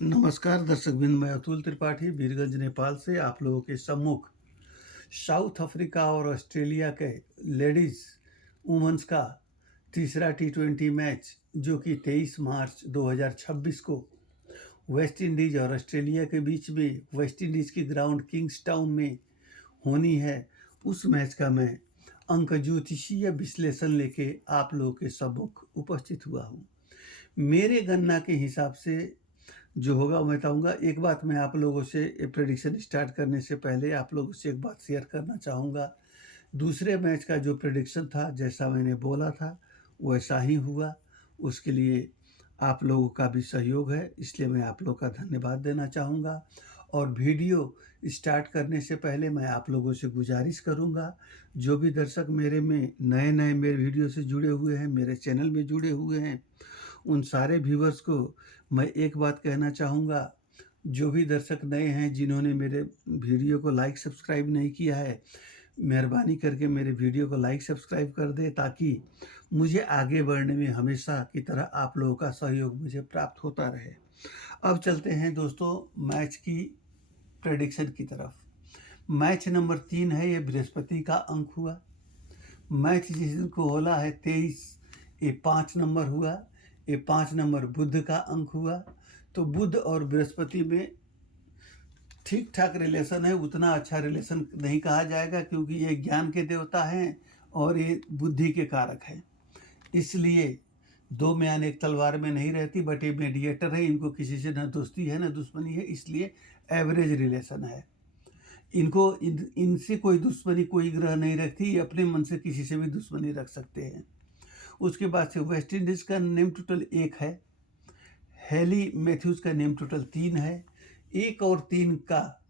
नमस्कार दर्शकबिंद, मैं अतुल त्रिपाठी बीरगंज नेपाल से आप लोगों के सम्मुख साउथ अफ्रीका और ऑस्ट्रेलिया के लेडीज़ वुमेन्स का तीसरा टी20 मैच जो कि 23 मार्च 2026 को वेस्ट इंडीज़ और ऑस्ट्रेलिया के बीच में वेस्ट इंडीज़ की ग्राउंड किंग्सटाउन में होनी है, उस मैच का मैं अंक ज्योतिषीय विश्लेषण लेके आप लोगों के सम्मुख उपस्थित हुआ हूँ। मेरे गणना के हिसाब से जो होगा मैं बताऊँगा। एक बात मैं आप लोगों से प्रेडिक्शन स्टार्ट करने से पहले आप लोगों से एक बात शेयर करना चाहूँगा। दूसरे मैच का जो प्रेडिक्शन था, जैसा मैंने बोला था, वैसा ही हुआ। उसके लिए आप लोगों का भी सहयोग है, इसलिए मैं आप लोग का धन्यवाद देना चाहूँगा। और वीडियो स्टार्ट करने से पहले मैं आप लोगों से गुज़ारिश करूँगा, जो भी दर्शक मेरे में नए-नए मेरे वीडियो से जुड़े हुए हैं, मेरे चैनल में जुड़े हुए हैं, उन सारे व्यूअर्स को मैं एक बात कहना चाहूँगा। जो भी दर्शक नए हैं, जिन्होंने मेरे वीडियो को लाइक सब्सक्राइब नहीं किया है, मेहरबानी करके मेरे वीडियो को लाइक सब्सक्राइब कर दें, ताकि मुझे आगे बढ़ने में हमेशा की तरह आप लोगों का सहयोग मुझे प्राप्त होता रहे। अब चलते हैं दोस्तों मैच की प्रेडिक्शन की तरफ। मैच नंबर 3 है, ये बृहस्पति का अंक हुआ। मैच जिस दिन को होला है 23, ये 5 नंबर हुआ। ये 5 नंबर बुध का अंक हुआ। तो बुध और बृहस्पति में ठीक ठाक रिलेशन है, उतना अच्छा रिलेशन नहीं कहा जाएगा, क्योंकि ये ज्ञान के देवता हैं और ये बुद्धि के कारक हैं। इसलिए दो म्यान एक तलवार में नहीं रहती, बट ये मीडिएटर है, इनको किसी से न दोस्ती है न दुश्मनी है, इसलिए एवरेज रिलेशन है। इनको इनसे कोई दुश्मनी कोई ग्रह नहीं रखती, ये अपने मन से किसी से भी दुश्मनी रख सकते हैं। उसके बाद से वेस्ट इंडीज़ का नेम टोटल 1 है। हेली मैथ्यूज़ का नेम टोटल 3 है। 1 और 3 का,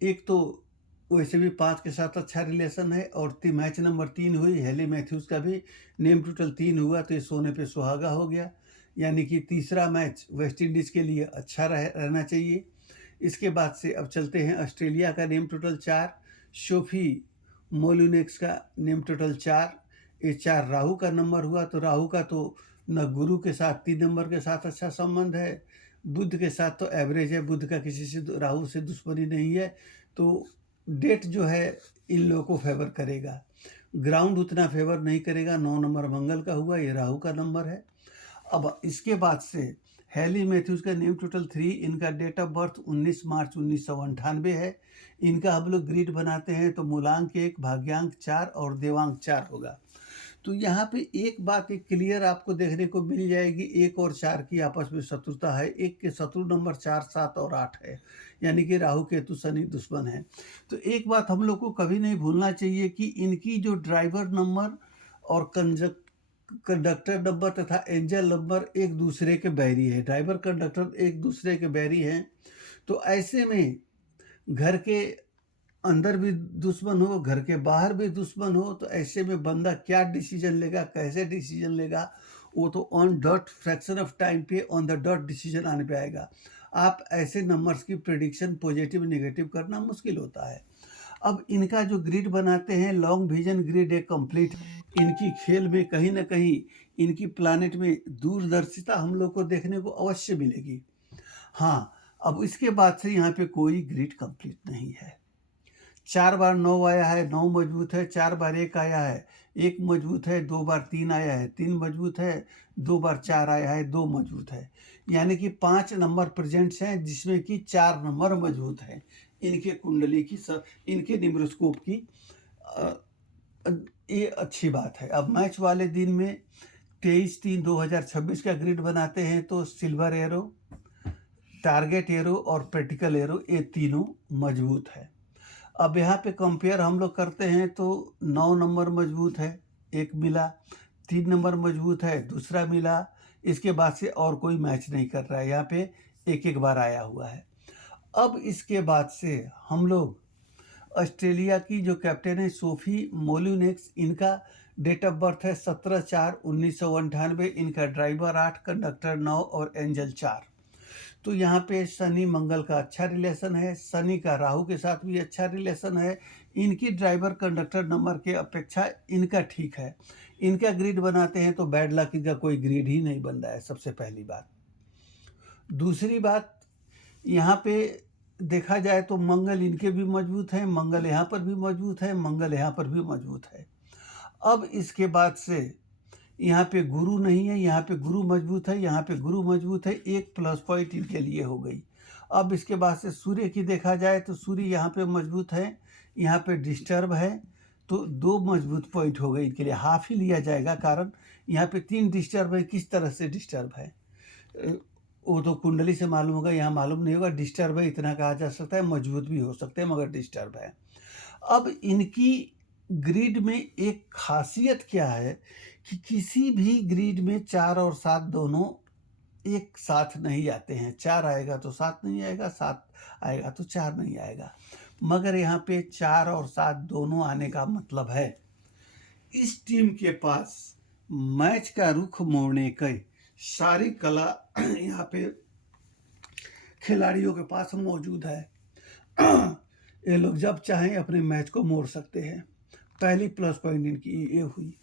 एक तो वैसे भी 5 के साथ अच्छा रिलेशन है, और मैच नंबर 3 हुई, हेली मैथ्यूज़ का भी नेम टोटल 3 हुआ, तो ये सोने पे सुहागा हो गया। यानी कि तीसरा मैच वेस्ट इंडीज़ के लिए अच्छा रहना चाहिए। इसके बाद से अब चलते हैं ऑस्ट्रेलिया का नेम टोटल 4, सोफी मोलिनेक्स का नेम टोटल 4। ये 4 राहु का नंबर हुआ, तो राहु का तो न गुरु के साथ 3 नंबर के साथ अच्छा संबंध है, बुध के साथ तो एवरेज है, बुध का किसी से राहु से दुश्मनी नहीं है, तो डेट जो है इन लोगों को फेवर करेगा। ग्राउंड उतना फेवर नहीं करेगा। 9 नंबर मंगल का हुआ, ये राहु का नंबर है। अब इसके बाद से हेली मैथ्यूज़ का नेम टोटल 3, इनका डेट ऑफ बर्थ 19 मार्च 1998 है। इनका हम लोग ग्रिड बनाते हैं तो मूलांक 1, भाग्यांक 4 और देवांक 4 होगा। तो यहाँ पे एक बात एक क्लियर आपको देखने को मिल जाएगी, 1 और 4 की आपस में शत्रुता है। 1 के शत्रु नंबर 4, 7 और 8 है, यानी कि राहु केतु शनि दुश्मन है। तो एक बात हम लोग को कभी नहीं भूलना चाहिए कि इनकी जो ड्राइवर नंबर और कंडक्टर नंबर तथा एंजल नंबर एक दूसरे के बैरी है। ड्राइवर कंडक्टर एक दूसरे के बैरी हैं। तो ऐसे में घर के अंदर भी दुश्मन हो, घर के बाहर भी दुश्मन हो, तो ऐसे में बंदा क्या डिसीजन लेगा, कैसे डिसीजन लेगा, वो तो on dot fraction of time पे ऑन द डॉट डिसीजन आने पे आएगा। आप ऐसे नंबर्स की प्रेडिक्शन पॉजिटिव नेगेटिव करना मुश्किल होता है। अब इनका जो ग्रिड बनाते हैं, लॉन्ग विजन ग्रिड एक कंप्लीट, इनकी खेल में कहीं ना कहीं इनकी प्लानिट में दूरदर्शिता हम लोग को देखने को अवश्य मिलेगी। हाँ, अब इसके बाद से यहाँ पे कोई ग्रिड कंप्लीट नहीं है। 4 बार 9 आया है, 9 मजबूत है। 4 बार 1 आया है, 1 मजबूत है। 2 बार 3 आया है, 3 मजबूत है। 2 बार 4 आया है, 2 मजबूत है। यानी कि 5 नंबर प्रेजेंट्स हैं, जिसमें कि 4 नंबर मजबूत हैं। इनके कुंडली की इनके निम्रोस्कोप की ये अच्छी बात है। अब मैच वाले दिन में 23/3/2026 का ग्रिड बनाते हैं, तो सिल्वर एरो, टारगेट एरो और प्रैक्टिकल एरो, ये तीनों मजबूत है। अब यहाँ पे कंपेयर हम लोग करते हैं तो 9 नंबर मजबूत है, एक मिला। 3 नंबर मजबूत है, दूसरा मिला। इसके बाद से और कोई मैच नहीं कर रहा है, यहाँ पे एक एक बार आया हुआ है। अब इसके बाद से हम लोग ऑस्ट्रेलिया की जो कैप्टन है सोफी मोलिनेक्स, इनका डेट ऑफ बर्थ है 17/4/1998। इनका ड्राइवर 8, कंडक्टर 9 और एंजल 4। तो यहाँ पे शनि मंगल का अच्छा रिलेशन है, शनि का राहु के साथ भी अच्छा रिलेशन है। इनकी ड्राइवर कंडक्टर नंबर के अपेक्षा इनका ठीक है। इनका ग्रिड बनाते हैं तो बैड लक, इनका कोई ग्रिड ही नहीं बन रहा है, सबसे पहली बात। दूसरी बात, यहाँ पे देखा जाए तो मंगल इनके भी मजबूत हैं, मंगल यहाँ पर भी मजबूत है, मंगल यहाँ पर भी मजबूत है। अब इसके बाद से यहाँ पे गुरु नहीं है, यहाँ पे गुरु मजबूत है, यहाँ पे गुरु मजबूत है, एक प्लस पॉइंट इनके लिए हो गई। अब इसके बाद से सूर्य की देखा जाए तो सूर्य यहाँ पे मजबूत है, यहाँ पे डिस्टर्ब है, तो 2 मजबूत पॉइंट हो गए इनके लिए। हाफ ही लिया जाएगा, कारण यहाँ पे 3 डिस्टर्ब है। किस तरह से डिस्टर्ब है वो तो कुंडली से मालूम होगा, यहाँ मालूम नहीं होगा। डिस्टर्ब है इतना कहा जा सकता है, मजबूत भी हो सकते हैं मगर डिस्टर्ब है। अब इनकी ग्रिड में एक खासियत क्या है कि किसी भी ग्रिड में 4 और 7 दोनों एक साथ नहीं आते हैं। 4 आएगा तो 7 नहीं आएगा, 7 आएगा तो 4 नहीं आएगा। मगर यहाँ पे 4 और 7 दोनों आने का मतलब है इस टीम के पास मैच का रुख मोड़ने की सारी कला यहाँ पे खिलाड़ियों के पास मौजूद है। ये लोग जब चाहें अपने मैच को मोड़ सकते हैं। पहली प्लस पॉइंट इनकी ये हुई।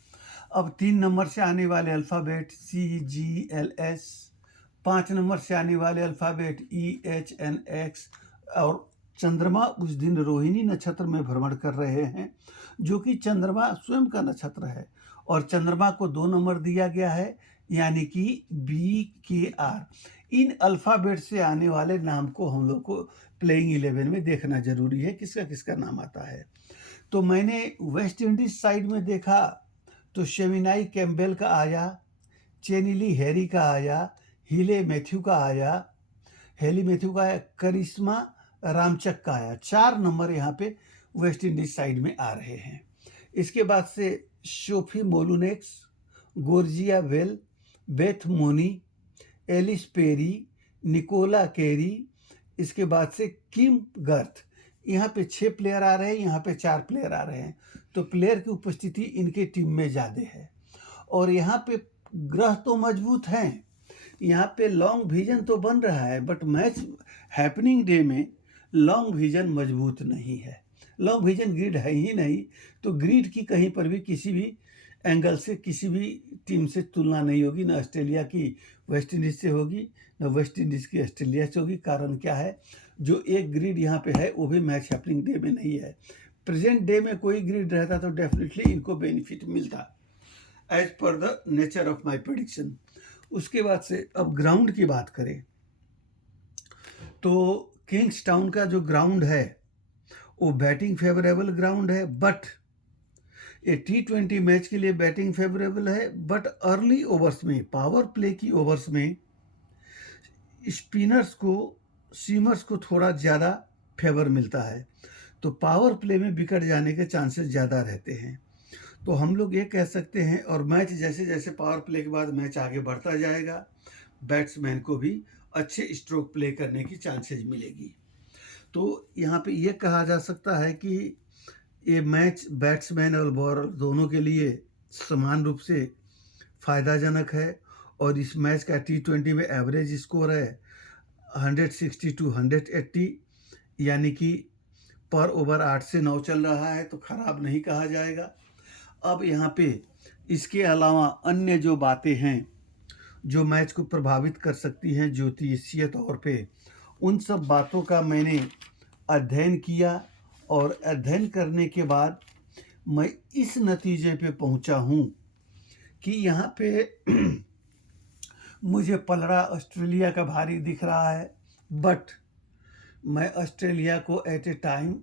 अब 3 नंबर से आने वाले अल्फ़ाबेट CGLS, 5 नंबर से आने वाले अल्फ़ाबेट EHNX, और चंद्रमा उस दिन रोहिणी नक्षत्र में भ्रमण कर रहे हैं, जो कि चंद्रमा स्वयं का नक्षत्र है, और चंद्रमा को 2 नंबर दिया गया है, यानी कि BKR। इन अल्फ़ाबेट से आने वाले नाम को हम लोग को प्लेइंग 11 में देखना जरूरी है, किसका किसका नाम आता है। तो मैंने वेस्ट इंडीज साइड में देखा तो शेमिनाई कैम्पबेल का आया, चेनिली हैरी का आया, हीले मैथ्यू का आया, करिश्मा रामचक का आया। 4 नंबर यहाँ पे वेस्ट इंडीज साइड में आ रहे हैं। इसके बाद से Sophie Molineux, Georgia Wareham, Beth Mooney, Ellyse Perry, Nicola Carey, इसके बाद से किम गर्थ। यहाँ पे 6 प्लेयर आ रहे हैं, यहाँ पे 4 प्लेयर आ रहे हैं, तो प्लेयर की उपस्थिति इनके टीम में ज़्यादा है। और यहाँ पे ग्रह तो मजबूत हैं, यहाँ पे लॉन्ग विजन तो बन रहा है, बट मैच हैपनिंग डे में लॉन्ग विजन मजबूत नहीं है। लॉन्ग विजन ग्रिड है ही नहीं, तो ग्रिड की कहीं पर भी किसी भी एंगल से किसी भी टीम से तुलना नहीं होगी। न ऑस्ट्रेलिया की वेस्ट इंडीज से होगी, न वेस्ट इंडीज़ की ऑस्ट्रेलिया से होगी। कारण क्या है, जो एक ग्रिड यहाँ पे है वो भी मैच हैपनिंग डे में नहीं है। प्रेजेंट डे में कोई ग्रिड रहता तो डेफिनेटली इनको बेनिफिट मिलता, as per the nature of my prediction. उसके बाद से अब ग्राउंड की बात करें तो किंग्स टाउन का जो ग्राउंड है वो बैटिंग फेवरेबल ग्राउंड है, बट ये T20 मैच के लिए बैटिंग फेवरेबल है, बट अर्ली ओवर्स में, पावर प्ले की ओवर्स में स्पिनर्स को, सीमर्स को थोड़ा ज़्यादा फेवर मिलता है, तो पावर प्ले में विकेट जाने के चांसेस ज़्यादा रहते हैं। तो हम लोग ये कह सकते हैं, और मैच जैसे जैसे पावर प्ले के बाद मैच आगे बढ़ता जाएगा, बैट्समैन को भी अच्छे स्ट्रोक प्ले करने की चांसेस मिलेगी। तो यहाँ पे ये कहा जा सकता है कि ये मैच बैट्समैन और बॉलर दोनों के लिए समान रूप से फ़ायदाजनक है। और इस मैच का T20 में एवरेज स्कोर है 160 to 180, यानी कि पर ओवर 8 से 9 चल रहा है, तो ख़राब नहीं कहा जाएगा। अब यहाँ पे इसके अलावा अन्य जो बातें हैं जो मैच को प्रभावित कर सकती हैं ज्योतिषीय तौर पे, उन सब बातों का मैंने अध्ययन किया, और अध्ययन करने के बाद मैं इस नतीजे पे पहुंचा हूं कि यहाँ पे मुझे पलड़ा ऑस्ट्रेलिया का भारी दिख रहा है, बट मैं ऑस्ट्रेलिया को एट ए टाइम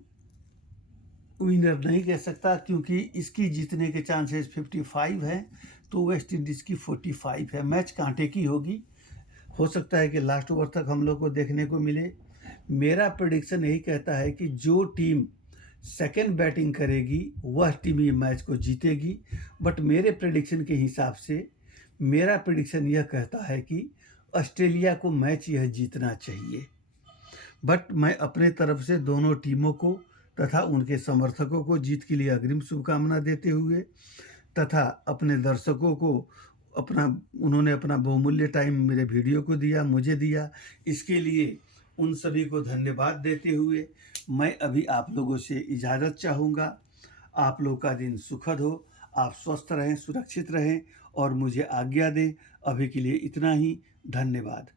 विनर नहीं कह सकता, क्योंकि इसकी जीतने के चांसेस 55 हैं, तो वेस्ट इंडीज़ की 45 है। मैच कांटे की होगी, हो सकता है कि लास्ट ओवर तक हम लोग को देखने को मिले। मेरा प्रेडिक्शन यही कहता है कि जो टीम सेकेंड बैटिंग करेगी वह टीम ये मैच को जीतेगी, बट मेरे प्रेडिक्शन के हिसाब से मेरा प्रेडिक्शन यह कहता है कि ऑस्ट्रेलिया को मैच यह जीतना चाहिए। बट मैं अपने तरफ से दोनों टीमों को तथा उनके समर्थकों को जीत के लिए अग्रिम शुभकामना देते हुए, तथा अपने दर्शकों को उन्होंने अपना बहुमूल्य टाइम मेरे वीडियो को दिया, मुझे दिया, इसके लिए उन सभी को धन्यवाद देते हुए मैं अभी आप लोगों से इजाज़त चाहूँगा। आप लोग का दिन सुखद हो, आप स्वस्थ रहें, सुरक्षित रहें और मुझे आज्ञा दें। अभी के लिए इतना ही, धन्यवाद।